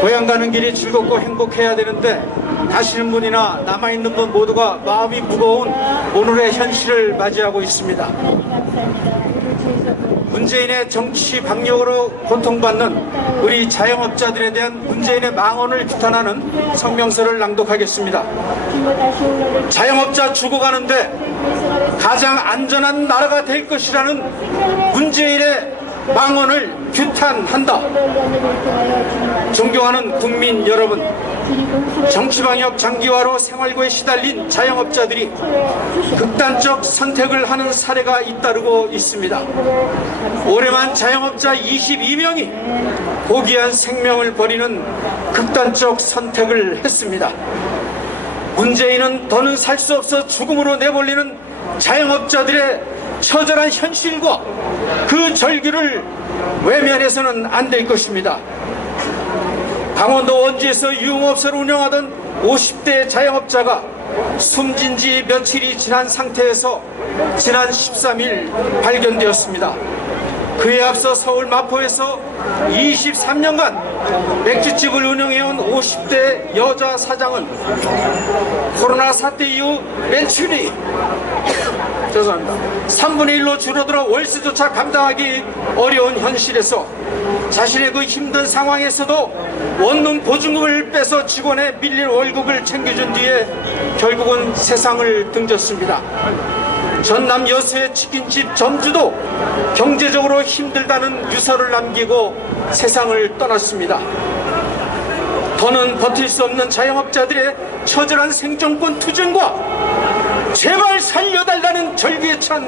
고향 가는 길이 즐겁고 행복해야 되는데 가시는 분이나 남아있는 분 모두가 마음이 무거운 오늘의 현실을 맞이하고 있습니다. 문재인의 정치 방역으로 고통받는 우리 자영업자들에 대한 문재인의 망언을 규탄하는 성명서를 낭독하겠습니다. 자영업자 죽어가는데 가장 안전한 나라가 될 것이라는 문재인의 망언을 규탄한다. 존경하는 국민 여러분, 정치방역 장기화로 생활고에 시달린 자영업자들이 극단적 선택을 하는 사례가 잇따르고 있습니다. 올해만 자영업자 22명이 고귀한 생명을 버리는 극단적 선택을 했습니다. 문재인은 더는 살 수 없어 죽음으로 내몰리는 자영업자들의 처절한 현실과 그 절규를 외면해서는 안 될 것입니다. 강원도 원주에서 유흥업소를 운영하던 50대 자영업자가 숨진 지 며칠이 지난 상태에서 지난 13일 발견되었습니다. 그에 앞서 서울 마포에서 23년간 맥주집을 운영해온 50대 여자 사장은 코로나 사태 이후 매출이 3분의 1로 줄어들어 월세조차 감당하기 어려운 현실에서 자신의 그 힘든 상황에서도 원룸 보증금을 빼서 직원의 밀린 월급을 챙겨준 뒤에 결국은 세상을 등졌습니다. 전남 여수의 치킨집 점주도 경제적으로 힘들다는 유서를 남기고 세상을 떠났습니다. 더는 버틸 수 없는 자영업자들의 처절한 생존권 투쟁과 제발 살려달라는 절규에 찬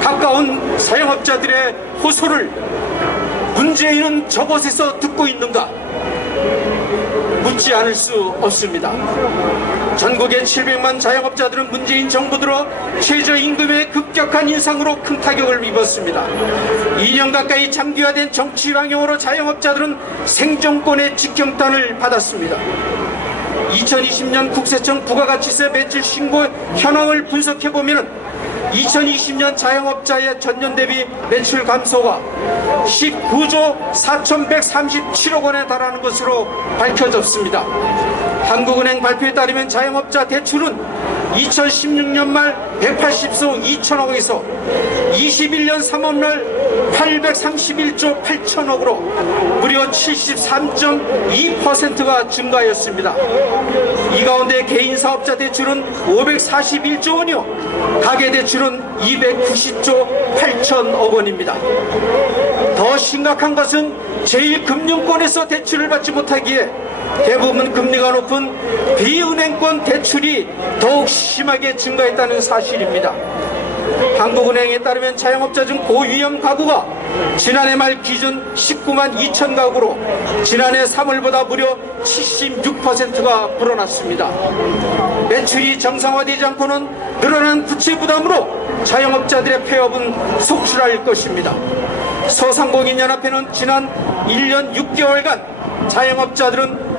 가까운 사영업자들의 호소를 문재인은 저곳에서 듣고 있는가? 묻지 않을 수 없습니다. 전국의 700만 자영업자들은 문재인 정부 들어 최저임금의 급격한 인상으로 큰 타격을 입었습니다. 2년 가까이 장기화된 정치 방향으로 자영업자들은 생존권의 직경탄을 받았습니다. 2020년 국세청 부가가치세 매출 신고 현황을 분석해보면 2020년 자영업자의 전년 대비 매출 감소가 19조 4,137억 원에 달하는 것으로 밝혀졌습니다. 한국은행 발표에 따르면 자영업자 대출은 2016년 말 180조 2천억 원에서 21년 3월 말 831조 8천억으로 무려 73.2%가 증가하였습니다. 이 가운데 개인사업자 대출은 541조 원이요, 가계대출은 290조 8천억 원입니다. 더 심각한 것은 제1금융권에서 대출을 받지 못하기에 대부분 금리가 높은 비은행권 대출이 더욱 심하게 증가했다는 사실입니다. 한국은행에 따르면 자영업자 중 고위험 가구가 지난해 말 기준 19만 2천 가구로 지난해 3월보다 무려 76%가 불어났습니다. 매출이 정상화되지 않고는 늘어난 부채 부담으로 자영업자들의 폐업은 속출할 것입니다. 소상공인연합회는 지난 1년 6개월간 자영업자들은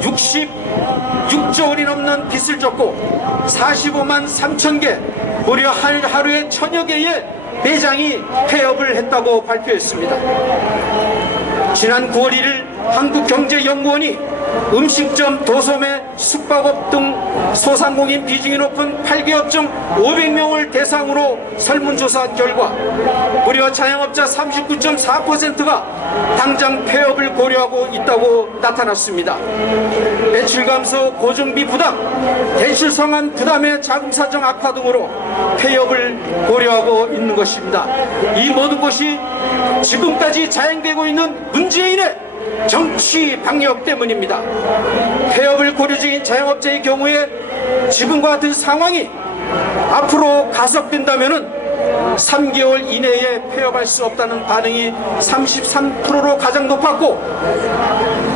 66조 원이 넘는 빚을 졌고 45만 3천 개, 무려 하루에 1000여 개의 매장이 폐업을 했다고 발표했습니다. 지난 9월 1일 한국경제연구원이 음식점, 도소매, 숙박업 등 소상공인 비중이 높은 8개업 중 500명을 대상으로 설문조사한 결과 무려 자영업자 39.4%가 당장 폐업을 고려하고 있다고 나타났습니다. 매출 감소, 고정비 부담, 대출 상환 부담의 자금사정 악화 등으로 폐업을 고려하고 있는 것입니다. 이 모든 것이 지금까지 자행되고 있는 문재인의 정치 방역 때문입니다. 폐업을 고려 중인 자영업자의 경우에 지금과 같은 상황이 앞으로 가속된다면 3개월 이내에 폐업할 수 없다는 반응이 33%로 가장 높았고,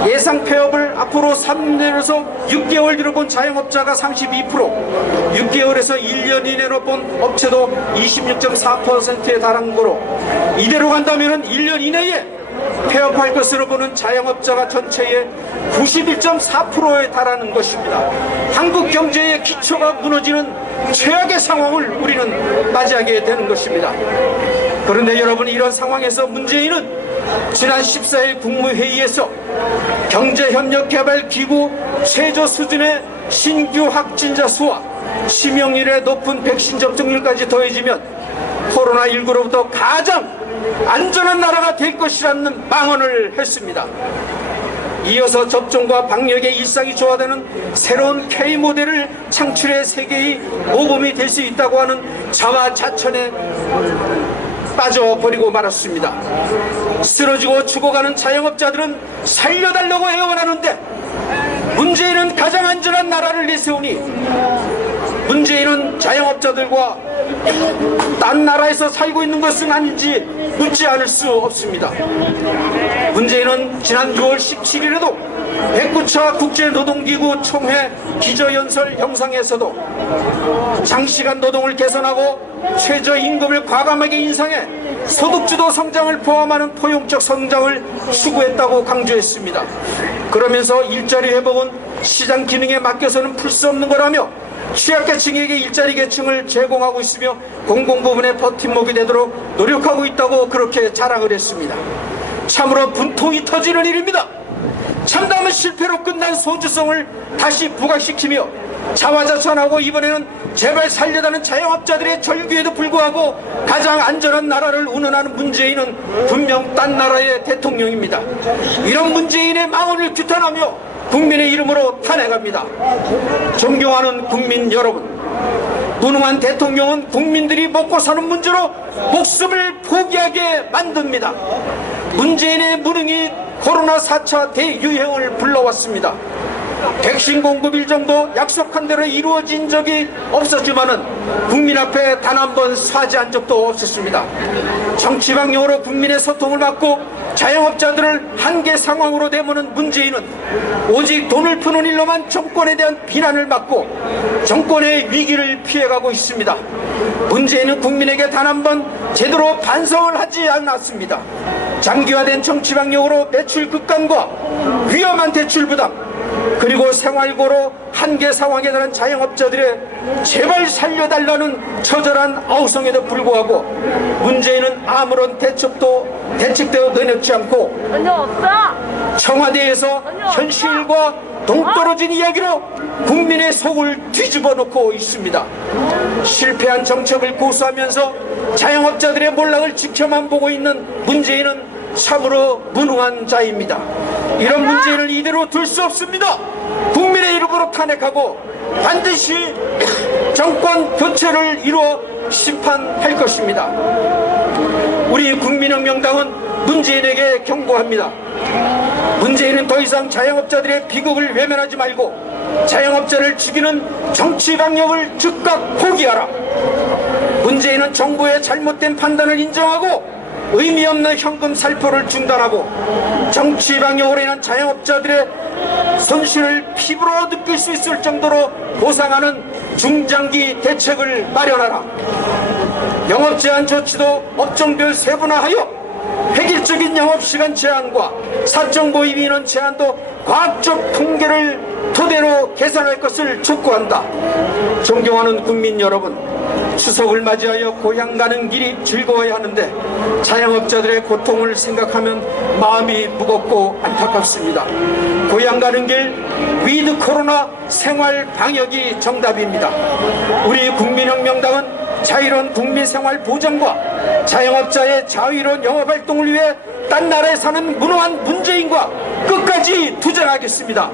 예상 폐업을 앞으로 3년에서 6개월 뒤로 본 자영업자가 32%, 6개월에서 1년 이내로 본 업체도 26.4%에 달한 거로, 이대로 간다면 1년 이내에 폐업할 것으로 보는 자영업자가 전체의 91.4%에 달하는 것입니다. 한국 경제의 기초가 무너지는 최악의 상황을 우리는 맞이하게 되는 것입니다. 그런데 여러분, 이런 상황에서 문재인은 지난 14일 국무회의에서 경제협력개발기구 최저 수준의 신규 확진자 수와 치명률의 높은 백신 접종률까지 더해지면 코로나19로부터 가장 안전한 나라가 될 것이라는 망언을 했습니다. 이어서 접종과 방역의 일상이 조화되는 새로운 K모델을 창출해 세계의 모범이 될 수 있다고 하는 자화자찬에 빠져버리고 말았습니다. 쓰러지고 죽어가는 자영업자들은 살려달라고 애원하는데 문재인은 가장 안전한 나라를 내세우니 문재인은 자영업자들과 딴 나라에서 살고 있는 것은 아닌지 묻지 않을 수 없습니다. 문재인은 지난 6월 17일에도 109차 국제노동기구 총회 기저연설 영상에서도 장시간 노동을 개선하고 최저임금을 과감하게 인상해 소득주도 성장을 포함하는 포용적 성장을 추구했다고 강조했습니다. 그러면서 일자리 회복은 시장 기능에 맡겨서는 풀 수 없는 거라며 취약계층에게 일자리 계층을 제공하고 있으며 공공부문의 버팀목이 되도록 노력하고 있다고 그렇게 자랑을 했습니다. 참으로 분통이 터지는 일입니다. 참담한 실패로 끝난 소주성을 다시 부각시키며 자화자찬하고 이번에는 제발 살려다는 자영업자들의 절규에도 불구하고 가장 안전한 나라를 운운하는 문재인은 분명 딴 나라의 대통령입니다. 이런 문재인의 망언을 규탄하며 국민의 이름으로 탄핵합니다. 존경하는 국민 여러분, 무능한 대통령은 국민들이 먹고 사는 문제로 목숨을 포기하게 만듭니다. 문재인의 무능이 코로나 4차 대유행을 불러왔습니다. 백신 공급 일정도 약속한 대로 이루어진 적이 없었지만은 국민 앞에 단 한 번 사죄한 적도 없었습니다. 정치방용으로 국민의 소통을 막고 자영업자들을 한계 상황으로 내모는 문재인은 오직 돈을 푸는 일로만 정권에 대한 비난을 막고 정권의 위기를 피해가고 있습니다. 문재인은 국민에게 단 한 번 제대로 반성을 하지 않았습니다. 장기화된 정치방용으로 매출 급감과 위험한 대출 부담, 그리고 생활고로 한계 상황에 달한 자영업자들의 제발 살려달라는 처절한 아우성에도 불구하고 문재인은 아무런 대책도 내놓지 않고 청와대에서 현실과 동떨어진 이야기로 국민의 속을 뒤집어 놓고 있습니다. 실패한 정책을 고수하면서 자영업자들의 몰락을 지켜만 보고 있는 문재인은 참으로 무능한 자입니다. 이런 문재인을 이대로 둘 수 없습니다. 국민의 이름으로 탄핵하고 반드시 정권 교체를 이루어 심판할 것입니다. 우리 국민혁명당은 문재인에게 경고합니다. 문재인은 더 이상 자영업자들의 비극을 외면하지 말고 자영업자를 죽이는 정치 방역을 즉각 포기하라. 문재인은 정부의 잘못된 판단을 인정하고 의미 없는 현금 살포를 중단하고 정치 방역으로 인한 자영업자들의 손실을 피부로 느낄 수 있을 정도로 보상하는 중장기 대책을 마련하라. 영업 제한 조치도 업종별 세분화하여 획일적인 영업시간 제한과 사적 모임 인원 제한도 과학적 통계를 토대로 개선할 것을 촉구한다. 존경하는 국민 여러분, 추석을 맞이하여 고향 가는 길이 즐거워야 하는데 자영업자들의 고통을 생각하면 마음이 무겁고 안타깝습니다. 고향 가는 길 위드 코로나 생활 방역이 정답입니다. 우리 국민혁명당은 자유로운 국민생활 보장과 자영업자의 자유로운 영업활동을 위해 딴 나라에 사는 무능한 문재인과 끝까지 투쟁하겠습니다.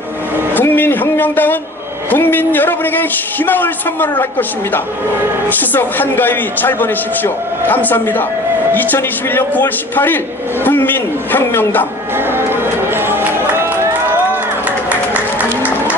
국민혁명당은 국민 여러분에게 희망을 선물을 할 것입니다. 추석 한가위 잘 보내십시오. 감사합니다. 2021년 9월 18일 국민혁명당.